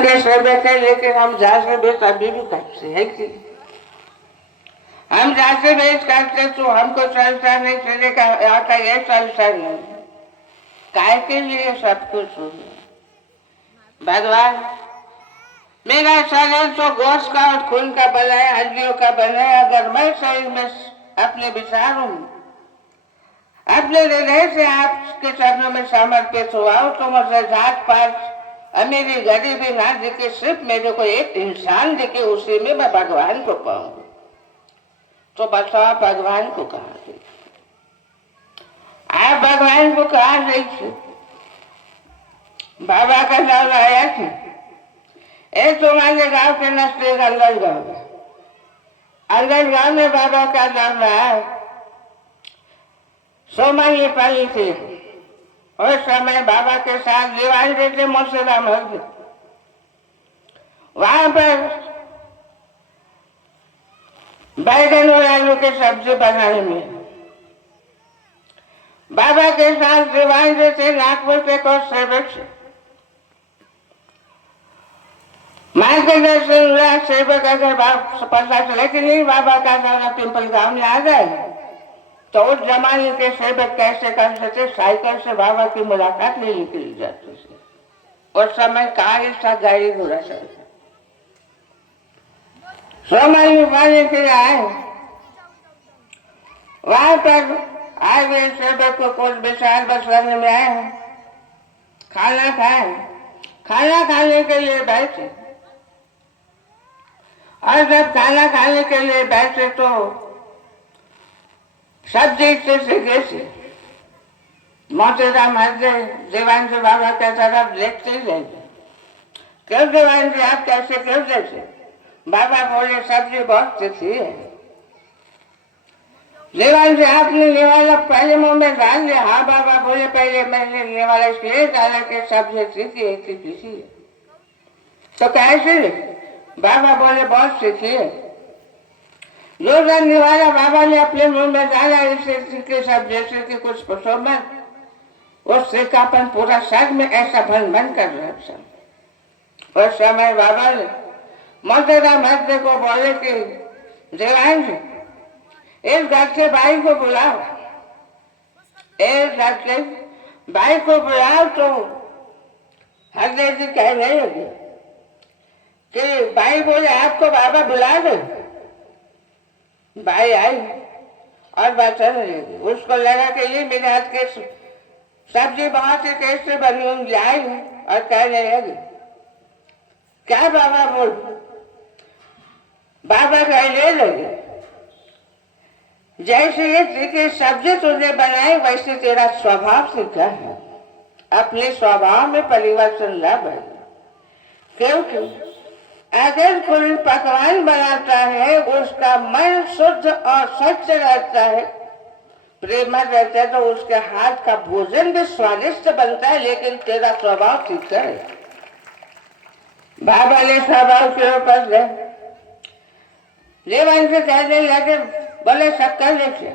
भगवान के सेवक है, लेकिन हम जैसे बेच अभी भी करते है कि हम जैसे बेच करते तो हमको चलता नहीं चलेगा, आता ये चलता नहीं, काय के लिए सब कुछ हो गया। भगवान मेरा शरीर तो गोश्त का और खून का बना है, हड्डियों का बना है। अगर मैं शरीर में अपने विचारों में, अपने हृदय से आपके चरणों में समर्पित हुआ हो तो मुझे जात पात मेरी गरीबी ना दिखे, सिर्फ मेरे को एक इंसान दिखे, उसी में मैं भगवान को पाऊं। तो बताओ भगवान को कहाँ देखिए, आप भगवान को कहाँ देखिए। बाबा का नाम आया था, एक तुम्हारे गांव के नजदीक अंदर गांव है, अंदर गांव में बाबा का नाम है सोमानी पाली थी। उस समय बाबा के साथ दीवान देते मुर्शिदाबाद मस्जिद, वहां पर बैगन और आलू की सब्जी बनाने में बाबा के साथ दीवान देते नागपुर के कुछ सेवक से मार्गदर्शन हुआ। सेवक अगर पता चले कि नहीं बाबा का जाना पिंपल गांव में आ जाए तो उस जमाने के सेवक कैसे कर सकते, साइकिल से बाबा की मुलाकात नहीं निकली जाती थी। उस समय कार था, गाड़ी घोड़ा चलता। सोमानी पानी के आए, वहां पर आए हुए सेवक को कुछ विचार बसवाने में आए, खाना खाए, खाना खाने के लिए बैठे, और जब खाना खाने के लिए बैठे तो सब देखते से मोतीराम हंसे, दीवान से बाबा के तरफ देखते ही रहे। क्यों दीवान जी आप कैसे क्यों जैसे? बाबा बोले सब्जी बहुत तीखी है। दीवान जी आपने निवाला पहले मुंह में डाल दिया? हाँ बाबा बोले पहले मैंने निवाला इसलिए डाला कि सब्जी तीखी है, तीखी है। तो कैसे? बाबा बोले बहुत तीखी है। जो जानने वाला बाबा ने अपने मुंह में डाला इसके सब जैसे कि कुछ पूछो मत, उस सिक्कापन पूरा सर में ऐसा भन भन कर रहा। उस समय बाबा ने मोतीराम हंसे को बोले कि दीवान जी इस घर से भाई को बुलाओ, इस घर से भाई को बुलाओ। तो हरदेव जी कह रहे होगी कि भाई बोले आपको बाबा बुला दो। भाई आई और बात लगी, उसको लगा कि ये मेरे हाथ के सब्जी बहुत ही कैसे बनी होंगी, आई और कहने लगी क्या बाबा बोल? बाबा कहने लगे जैसे ये तीखी सब्जी तुझे बनाई वैसे तेरा स्वभाव सीखा है, अपने स्वभाव में परिवर्तन ला बने। क्योंकि अगर कोई पकवान बनाता है उसका मन शुद्ध और स्वच्छ रहता है, प्रेम रहता है, तो उसके हाथ का भोजन भी स्वादिष्ट बनता है। लेकिन तेरा स्वभाव ठीक है। बाबा ने स्वभाव के ऊपर दीवान से कहने लगे, बोले शक्कर लेके।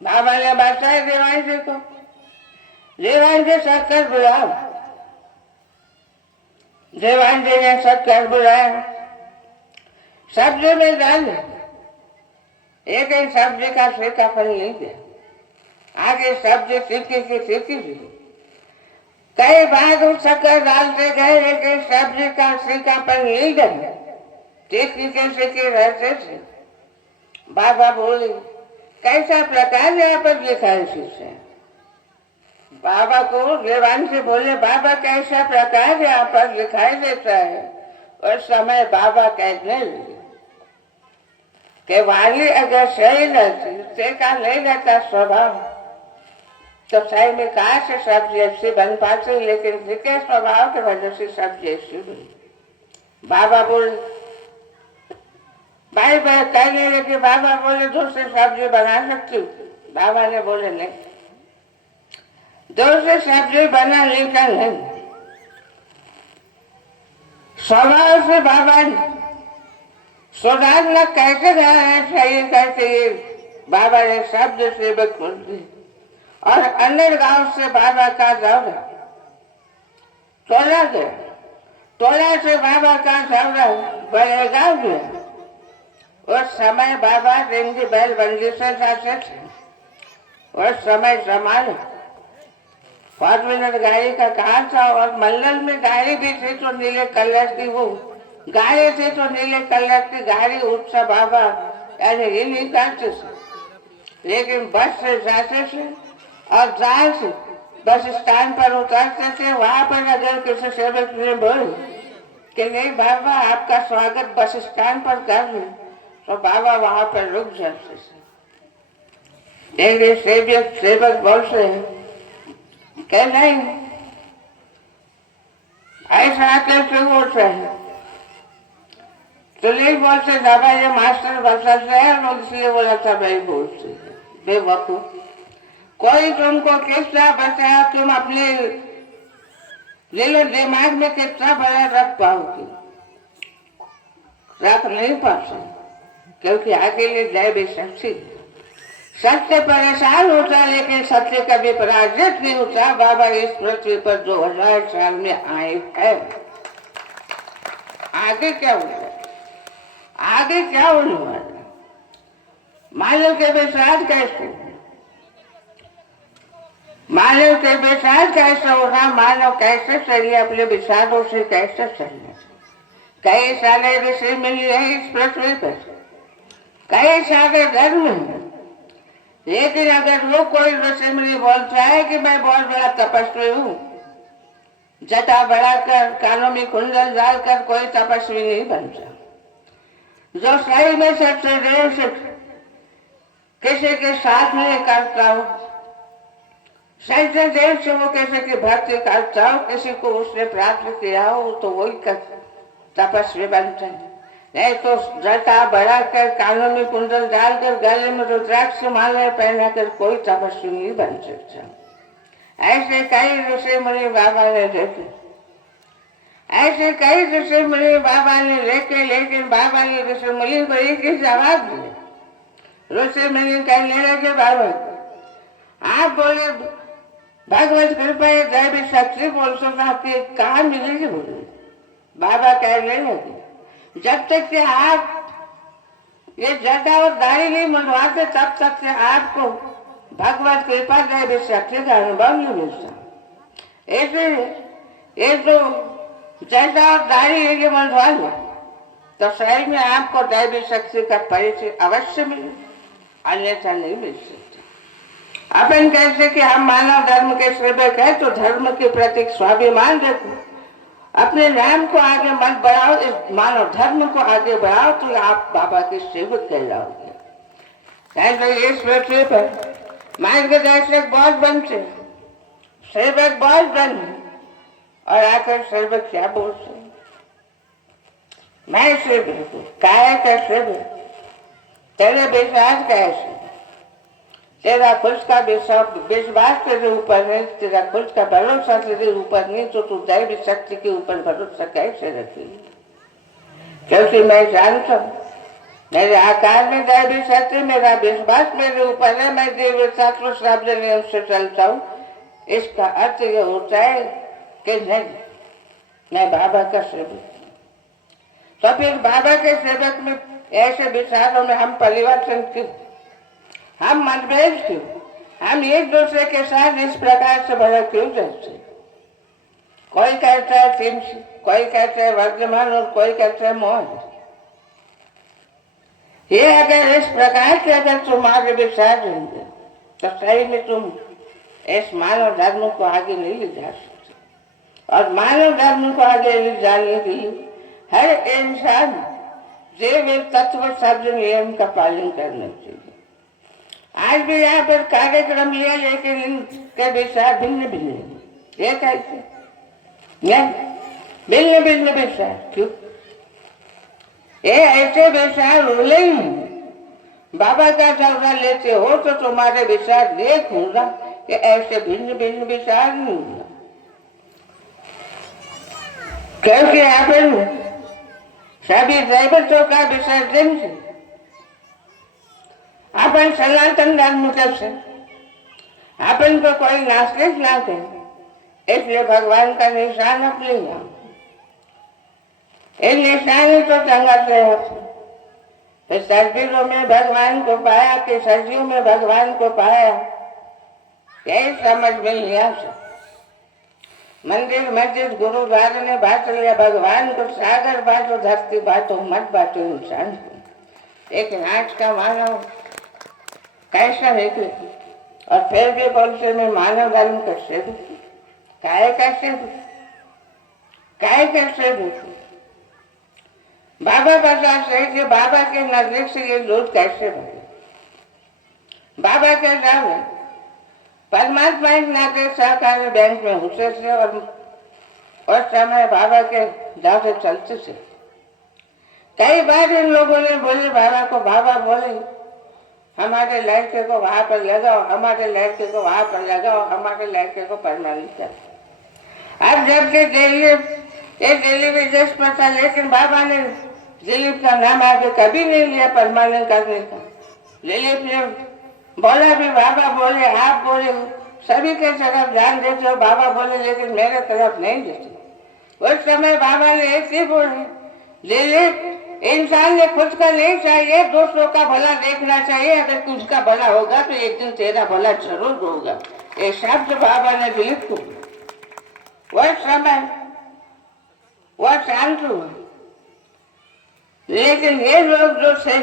बाबा ने बताया दीवान जी को, दीवान जी शक्कर बुलाओ। दीवान जी ने शक्कर बुलाया, सब्जी में डाल, एक सब्जी का सीखापन नहीं दिया। आगे सब्जी सीखी की सीखी थी, कई बार उस शक्कर डालते गए लेकिन सब्जी का सीखापन नहीं गया, सीखी के सीखी रहते थे। बाबा बोले कैसा प्रकार यहाँ पर लिखा है शिष्य? बाबा को दीवान से बोले बाबा कैसा प्रकार यहाँ पर दिखाई देता है? उस समय बाबा कहने लगे कि वाली अगर सही रहती, सेका नहीं रहता स्वभाव, तो सही में कहा से सब्जी ऐसी बन पाती, लेकिन जिके स्वभाव की वजह से सब्जी ऐसी बनी। बाबा बोले भाई भाई कहने लगे, बाबा बोले दूसरी सब्जी बना सकती हूँ? बाबा ने बोले नहीं, दूसरी सब्जी बना लेकर नहीं। स्वभाव से बाबा सुधारना कैसे रहना चाहिए करके बाबा ने शब्द सेवक खोल दी। और अन्य गांव से बाबा का दौरा चला गया। थोड़ा से बाबा का सवरा बनेगा गया। उस समय बाबा जिंदगी बैल बंदी से जाते थे। उस समय जमाने 5 मिनट गाड़ी का कहा था और मल्लल में गाड़ी भी थी तो नीले कलर की वो गाड़ी थी तो नीले कलर की गाड़ी उत्सव बाबा यानी ये नहीं करते थे। लेकिन बस से जाते थे और जहाँ से बस स्टैंड पर उतरते थे वहां पर अगर किसी सेवक ने बोले कि नहीं बाबा आपका स्वागत बस स्टैंड पर कर रहे तो बाबा वहां पर रुक जाते थे। एक सेवक बोलते हैं कि नहीं ऐसा कैसे होता है। तो नहीं बोलते बाबा ये मास्टर बताते हैं और इसलिए बोला था भाई बोलते बेवकूफ कोई तुमको कितना बताया तुम अपने दिमाग में कितना बड़ा रख पाओगे। रख नहीं पाते क्योंकि अकेले दैवी शक्ति सत्य परेशान होता है लेकिन सत्य कभी पराजित नहीं होता। बाबा इस पृथ्वी पर 2000 साल में आए हैं। आगे क्या होगा आगे क्या होने वाला मानव के विचार कैसे मानव के विचार कैसे होना मानव कैसे चलिए अपने विचारों से कैसे चलना। कई सारे ऋषि मिले हैं इस पृथ्वी पर कई सारे धर्म हैं लेकिन अगर वो कोई ऋषि मुनि बोलता है कि मैं बहुत बड़ा तपस्वी हूँ जटा बढ़ाकर कानों में कुंडल डालकर कोई तपस्वी नहीं बनता। जो सही में सबसे देर से किसी के साथ में करता हूँ सही से देर से वो किसी की भक्ति करता हूँ किसी को उसने प्राप्त किया हो तो वही तपस्वी बनता है। नहीं तो जटा बढ़ाकर कानों में कुंडल डालकर गले में रुद्राक्ष माला पहनाकर कोई तपस्वी नहीं बन सकता। ऐसे कई ऋषि मुनि बाबा ने देखे ऐसे कई ऋषि मुनि बाबा ने देखे लेकिन बाबा ने ऋषि मुनि को एक ही जवाब दिया। ऋषि मुनि कहने लगे बाबा आप बोले भगवत कृपा दैवी शक्ति बोल सकता कहाँ मिलेगी बोले। बाबा कहने लगे जब तक कि आप ये जटा और दाढ़ी नहीं मंडवाते तब तक कि आपको भगवत कृपा दैवी शक्ति का अनुभव नहीं मिलता। इसलिए ये तो जटा और दाढ़ी ये मंडवा लो तो शरीर में आपको दैवी शक्ति का परिचय अवश्य मिले अन्यथा नहीं मिल सकता। अपन कैसे कि हम मानव धर्म के सेवक है तो धर्म के प्रति स्वाभिमान देखो अपने नाम को आगे मत बढ़ाओ इस मानव धर्म को आगे बढ़ाओ तो आप बाबा के सेवक कहलाओगे। इस पृथ्वी पर मार्गदर्शक बहुत बनते सेवक बहुत बने और आकर सेवक क्या बोलते मैं सेवक हूँ काय का सेवक तेरे विश्वास कैसे तेरा खुद का विश्वास तेरे ऊपर है तेरा खुद का भरोसा तेरे ऊपर नहीं तो तू दैवी शक्ति के ऊपर भरोसा कैसे रखेगी। क्योंकि मैं जानता हूँ मेरे आकार में दैवी शक्ति मेरा विश्वास मेरे ऊपर है मैं देवी शास्त्र शब्द नियम से चलता हूँ। इसका अर्थ यह होता है कि नहीं मैं बाबा का सेवक तो फिर बाबा के सेवक में ऐसे विचारों में हम परिवर्तन क्यों हम मतभेद क्यों हम एक दूसरे के साथ इस प्रकार से भरा क्यों जाते। कोई कहता है तीन कोई कहता है वर्तमान और कोई कहता है मौज। ये अगर इस प्रकार के अगर तुम आगे विचार देंगे तो सही में तुम इस मानव धर्म को आगे नहीं ले जा सकते। और मानव धर्म को आगे ले जाने के लिए हर इंसान जैव तत्व शब्द नियम का पालन करना चाहिए। आज भी यहाँ पर कार्यक्रम लिया लेकिन इनके विचार भिन्न भिन्न है। ये कैसे भिन्न भिन्न विचार क्यों ये ऐसे विचार उड़े ही बाबा का चौरा लेते हो तो तुम्हारे विचार देखूंगा कि ऐसे भिन्न भिन्न विचार नहीं होगा। क्योंकि अपन सभी दैवत्व का विसर्जन से अपन सनातन धर्म से अपन को कोई नास्तिक ना कहे इसलिए भगवान का निशान अपने नाम ये निशानी तो जंगल से है। फिर सर्दियों में भगवान को पाया कि सर्दियों में भगवान को पाया, यही समझ में नहीं आता। मंदिर मस्जिद गुरुद्वारे ने बांट लिया भगवान को, सागर बांटो धरती बांटो मत बांटो इंसान को। एक आज का मानव कैसा निकले, और फिर भी बोलते मैं मानव धर्म का सेवक, काय कैसे काय कैसे देखो। बाबा बताते कि बाबा के नजदीक से ये लोग कैसे बने। बाबा के नाम परमात्मा एक नाते सहकारी बैंक में घुसे थे, और उस समय बाबा के जाते चलते थे। कई बार इन लोगों ने बोले बाबा को, बाबा बोले हमारे लड़के को वहां पर लगाओ, हमारे लड़के को वहां पर लगाओ, हमारे लड़के को परमानेंट करो। अब जबकि दिल्ली विदेश में था, लेकिन बाबा ने दिलीप का नाम आगे कभी नहीं लिया परमानेंट करने का। दिलीप ने बोला भी, बाबा बोले आप बोले सभी के तरफ ध्यान देते हो, बाबा बोले लेकिन मेरे तरफ नहीं देते। उस समय बाबा ने एक ही बोले, दिलीप इंसान ने खुद का नहीं चाहिए, दूसरों का भला देखना चाहिए। अगर उसका भला होगा तो एक दिन तेरा भला जरूर होगा। ये शब्द बाबा ने दिलीप को, वह समय वह शांत हुआ। लेकिन ये लोग जो थे,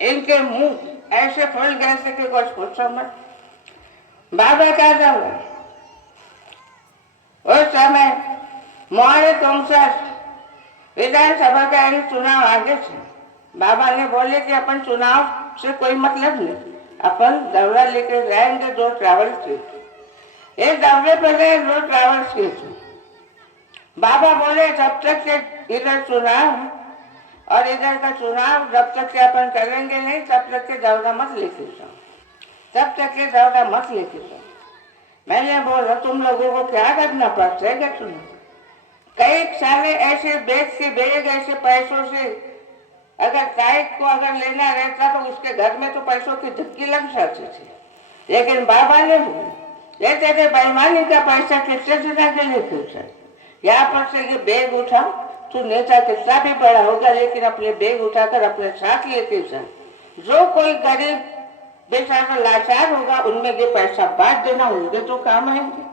इनके मुंह ऐसे फूल गए थे कि कुछ पूछो मत। बाबा का था उस समय मोहरे तुमसर विधानसभा का एक चुनाव आगे थे। बाबा ने बोले कि अपन चुनाव से कोई मतलब नहीं, अपन दौरा लेकर जाएंगे 2 ट्रैवल किए। एक दौरे पर गए, 2 ट्रैवल किए थे। बाबा बोले जब तक के इधर चुनाव और इधर का चुनाव जब तक के अपन करेंगे नहीं, तब तक के दौरा मत लेके जाओ, तब तक के दौरा मत लेके जाओ। मैंने बोला तुम लोगों को क्या करना पड़ता है चुनाव। कई सारे ऐसे बेच के बेग ऐसे पैसों से, अगर काइक को अगर लेना रहता तो उसके घर में तो पैसों की धक्की लग जाती थी। लेकिन बाबा ने लेते थे बेईमानी का पैसा किससे जुटा के लेते थे। यहाँ पर से ये बेग उठा, तू नेता कितना भी बड़ा होगा लेकिन अपने बेग उठाकर अपने साथ लेते जा। जो कोई गरीब बेचारा लाचार होगा उनमें ये पैसा बांट देना, उनके तो काम आएंगे।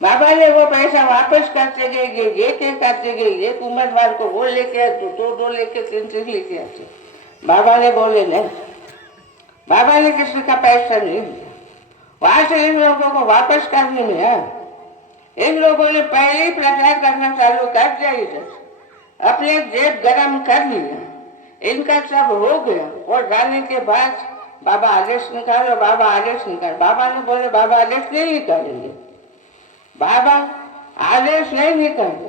बाबा ने वो पैसा वापस करते गए, ये करते गए, एक उम्मीदवार को वो लेके आए, 2 लेके 3 लेके आते। बाबा ने बोले नहीं, बाबा ने किसी का पैसा नहीं लिया। वहां से इन लोगों को वापस करने में है। इन लोगों ने पहले ही प्रचार करना चालू कर दिया, इधर अपने जेब गरम कर लिया, इनका सब हो गया। और जाने के बाद बाबा आदेश निकालो, बाबा आदेश निकाल। बाबा ने बोले बाबा आदेश नहीं निकालेंगे, बाबा आदेश नहीं निकाले।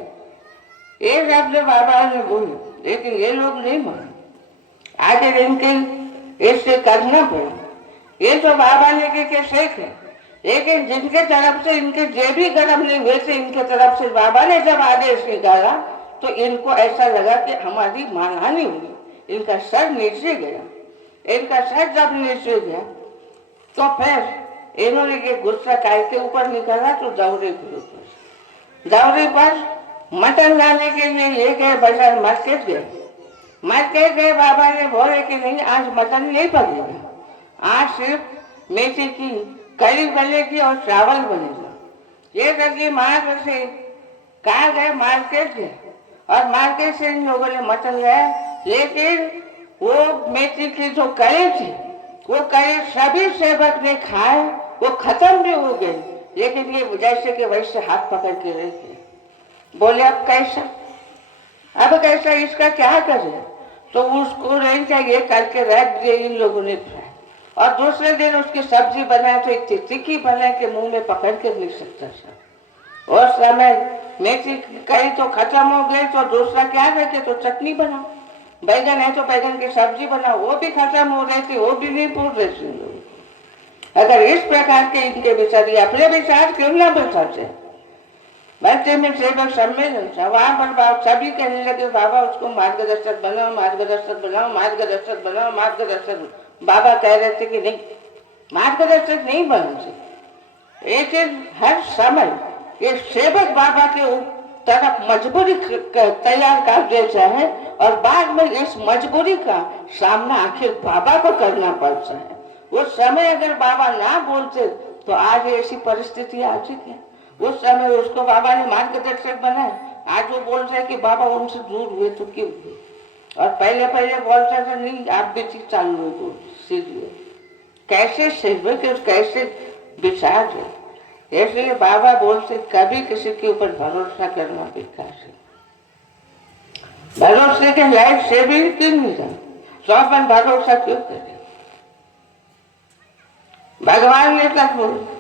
ये शब्द बाबा ने बोले, लेकिन ये लोग नहीं माने। आगे इनके इससे करना पड़ा। ये तो बाबा ने के शेख है, लेकिन जिनके तरफ से इनके जेबी गरम नहीं हुए थे, इनके तरफ से बाबा ने जब आदेश निकाला तो इनको ऐसा लगा कि हमारी मानहानि हुई। इनका सर नीचे गया। इनका सर जब नीचे गया तो फिर इन्होंने ये गुस्सा काय के ऊपर निकाला, तो दौरे के ऊपर। दौरे पर मटन लाने के लिए ले गए, बाजार मार्केट गए। मार्केट गए, बाबा ने बोले कि नहीं आज मटन नहीं बनेगा, आज सिर्फ मेथी की कड़ी बनेगी और चावल बनेगा। ये करके मार्केट से कहा गए, मार्केट गए, और मार्केट से इन लोगों ने मटन लाया। लेकिन वो मेथी की जो कड़ी थी, वो कड़ी सभी सेवक ने खाए, वो खत्म भी हो गई। लेकिन ये जैसे कि वैसे हाथ पकड़ के रह गए। बोले अब कैसा, अब कैसा, इसका क्या करें। तो उसको नहीं चाहिए करके रख दिए इन लोगों ने। और दूसरे दिन उसकी सब्जी बनाए तो इतनी तिखी बनाए कि मुंह में पकड़ के नहीं सकता था। और समय मेथी कड़ी तो खत्म हो गई, तो दूसरा क्या रखे, तो चटनी बनाओ। बैगन है तो बैगन की सब्जी बनाओ, वो भी खत्म हो रही थी, वो भी नहीं पूछ रहे थे। अगर इस प्रकार के इनके विचार अपने विचार क्यों ना बताते। बच्चे में सेवक सम्मेलन था, वहां पर सभी कहने लगे बाबा उसको मार्गदर्शक बनाओ, मार्गदर्शक बनाओ, मार्गदर्शक बनाओ, मार्गदर्शक। बाबा कह रहे थे कि नहीं, मार्गदर्शक नहीं बनते। लेकिन हर समय ये सेवक बाबा के तरफ मजबूरी तैयार कर देता है और बाद में इस मजबूरी का सामना आखिर बाबा को करना पड़ता है। उस समय अगर बाबा ना बोलते तो आज ऐसी परिस्थिति आ चुकी है। उस समय उसको बाबा ने मार्गदर्शक बनाया, आज वो बोल रहे कि बाबा उनसे दूर हुए तो क्यों हुए, और पहले पहले बोलता था नहीं आप भी ठीक चालू हुए सीधे। कैसे सेवक और कैसे विचार है। इसलिए बाबा बोलते कभी किसी के ऊपर भरोसा करना बेकार है। भरोसे के लायक से भी क्यों नहीं जाए, तो अपन भरोसा क्यों करें। भगवान ने कल बोला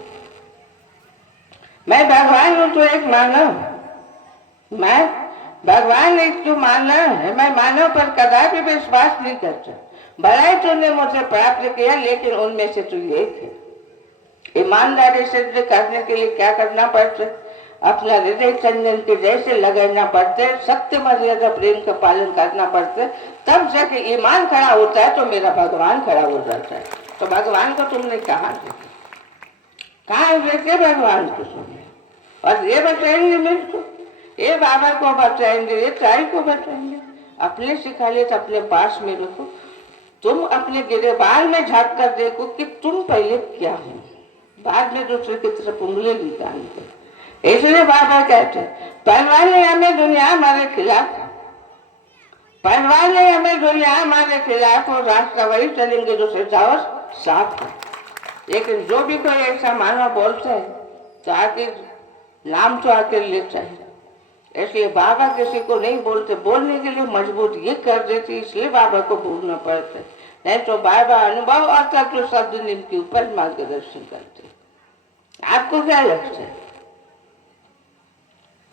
मैं भगवान हूं तो एक मानव, मैं भगवान एक जो मानव है, मैं मानव पर कदापि विश्वास नहीं करता। भलाई तूने मुझे प्राप्त किया लेकिन उनमें से तू एक है। ईमानदारी से करने के लिए क्या करना पड़ता है, अपना हृदय चंदन के जैसे लगाना पड़ते, सत्य मर्यादा प्रेम का पालन करना पड़ता है, तब जाके ईमान खड़ा होता है तो मेरा भगवान खड़ा हो जाता है। तो भगवान को तुमने कहा देखे भगवान को सुने, और ये बताएंगे मेरे को, ये बाबा को बताएंगे, ये चाय को बताएंगे। अपने सिखा ले तो अपने पास में रखो, तुम अपने गिरेबान में झाँक कर देखो कि तुम पहले क्या हो, बाद में दूसरे की तरफ उंगली निकाल दो। इसलिए बाबा कहते परवाह नहीं हमें दुनिया हमारे खिलाफ, परवाह नहीं हमें दुनिया हमारे खिलाफ, और रास्ता वही चलेंगे जो सच्चाई साफ है। लेकिन जो भी कोई ऐसा मानव बोलता है तो आखिर नाम तो आखिर लेता है। इसलिए बाबा किसी को नहीं बोलते, बोलने के लिए मजबूर ये कर देती, इसलिए बाबा को बोलना पड़ता है। नहीं तो बाबा अनुभव और तत्व शब्द के ऊपर मार्गदर्शन करते। आपको क्या लगता है?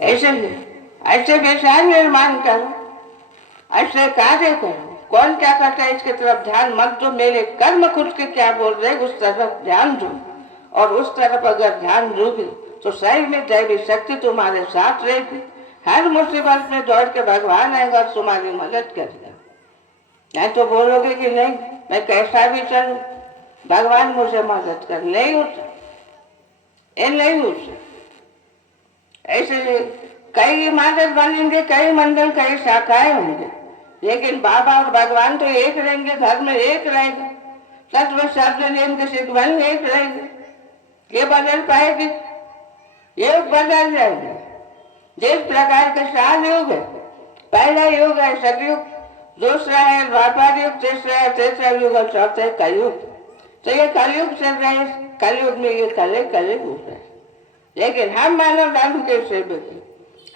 ऐसे विचार निर्माण करो, ऐसे कार्य करो। कौन क्या करता है इसकी तरफ ध्यान मत दो, मेरे कर्म खुद के क्या बोल रहे उस तरफ ध्यान दो, और उस तरफ अगर ध्यान दोगे तो सही में दैवी शक्ति तुम्हारे साथ रहेगी। हर मुसीबत में दौड़ के भगवान आएगा और तुम्हारी मदद करेगा। नहीं तो बोलोगे कि नहीं मैं कैसा भी चलूं भगवान मुझे मदद कर, नहीं होता, ये नहीं होता। ऐसे कई इमारत बनेंगे, कई मंडल, कई शाखाएं होंगे, लेकिन बाबा और भगवान तो एक रहेंगे, धर्म एक रहेगा, तत्व शब्द नियम के सिद्धांत एक रहेंगे। ये बदल पाएगी, ये बदल जाएंगे। जिस प्रकार के 4 युग है, पहला युग है सतयुग, दूसरा है द्वापर युग, तीसरा युग और चौथा है कलयुग। तो ये कलयुग चल रहा है, कलयुग में ये कलयुग हो रहा है। लेकिन हम मानव धर्म के सेवक हैं,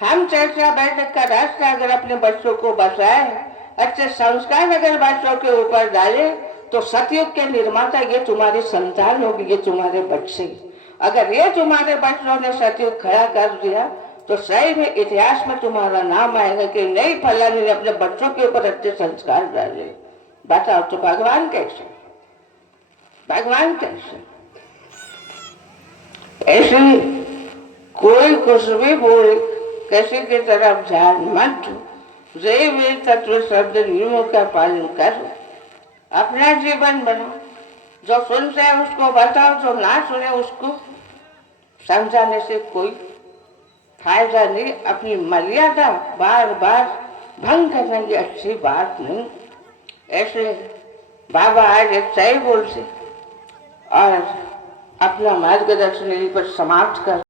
हम चर्चा बैठक का रास्ता अगर अपने बच्चों को बचाए, अच्छे संस्कार अगर बच्चों के ऊपर डाले, तो सतयुग के निर्माता ये तुम्हारी संतान होगी, ये तुम्हारे बच्चे। अगर ये तुम्हारे बच्चों ने सतयुग खड़ा कर दिया तो सही में इतिहास में तुम्हारा नाम आएगा कि नहीं फलाने ने अपने बच्चों के ऊपर अच्छे संस्कार डाले। बताओ तो भगवान कैसे, भगवान कैसे? ऐसे कोई कुछ भी बोले किसी की तरफ ध्यान मत दो, वे तत्व शब्द नियमों का पालन करो, अपना जीवन बनाओ। जो सुनते हैं उसको बताओ, जो ना सुने उसको समझाने से कोई फायदा नहीं। अपनी मर्यादा बार बार भंग करना ये अच्छी बात नहीं। ऐसे बाबा आज एक सही बोलते और अपना मार्गदर्शन यहीं पर समाप्त कर